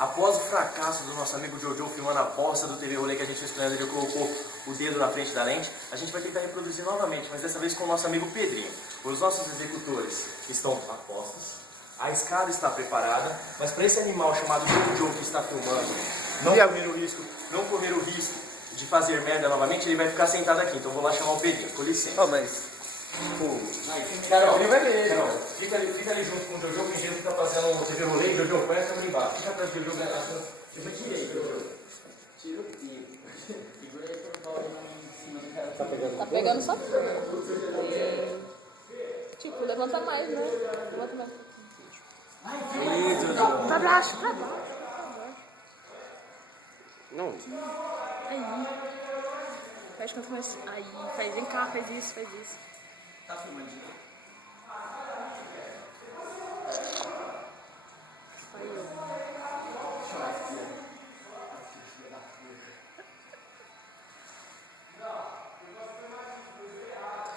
Após o fracasso do nosso amigo Jojo filmando a bosta do TV Rolê que a gente fez com ele, ele colocou o dedo na frente da lente, a gente vai tentar reproduzir novamente, mas dessa vez com o nosso amigo Pedrinho. Os nossos executores estão a postos, a escada está preparada, mas para esse animal chamado Jojo que está filmando não correr o risco de fazer merda novamente, ele vai ficar sentado aqui. Então vou lá chamar o Pedrinho, com licença. Oh, mas... Carol, fica ali junto com o Jojo, que a gente tá fazendo o TV Rolê, Jojo, põe a câmera embaixo. Fica atrás do Jojo, eu tirei, Jojo. Tira o quê? Segura aí pra bola em cima do cara. Tá pegando só. Tipo, levanta mais, né? Levanta mais. Ih, Jojo. Pra baixo, pra baixo. Não. Aí. Faz quanto mais. Aí, faz, vem cá, faz isso, faz isso. Tá filmando.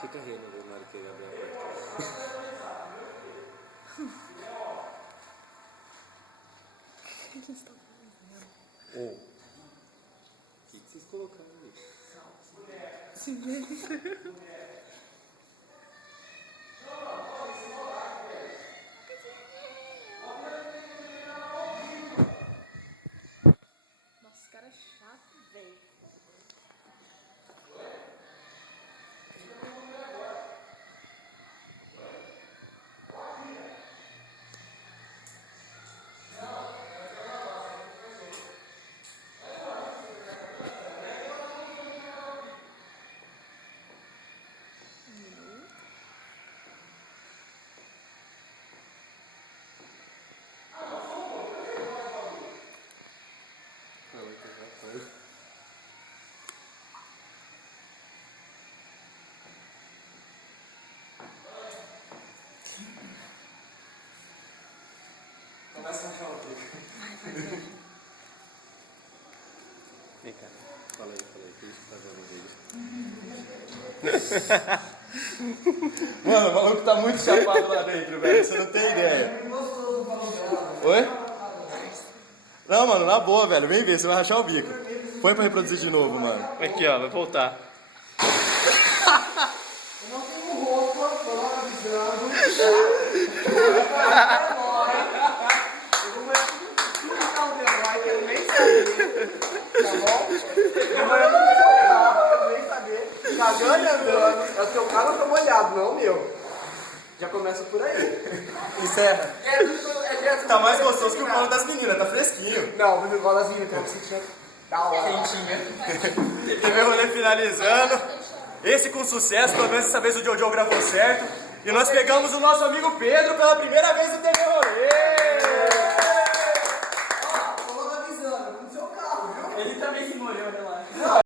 Fica rindo na hora que ele abre a porta. O que vocês colocaram aí? Nossa, cara chato, velho. Começa a achar o quê? Vem cá. Fala aí. Deixa eu fazer um vídeo. Mano, o maluco tá muito chapado lá dentro, velho. Você não tem ideia. Oi? Não, mano, na boa, velho. Vem ver, você vai rachar o bico. Põe pra reproduzir de novo, mano. Aqui, ó, vai voltar. Eu não tenho roupa, tô lá avisando. Eu vou ficar o Demai, quero nem saber. Tá bom? Demai no seu carro, quero nem saber. Cagando e andando. É o seu carro, eu tô molhado, não o meu. Já começa por aí. Encerra. Tá mais gostoso que o colo das meninas, tá fresquinho. Não, mas o colo das meninas, então você tinha. Da hora. TV Rolê finalizando. Esse com sucesso, pelo menos dessa vez o Jojo gravou certo. E nós pegamos o nosso amigo Pedro pela primeira vez no TV Rolê.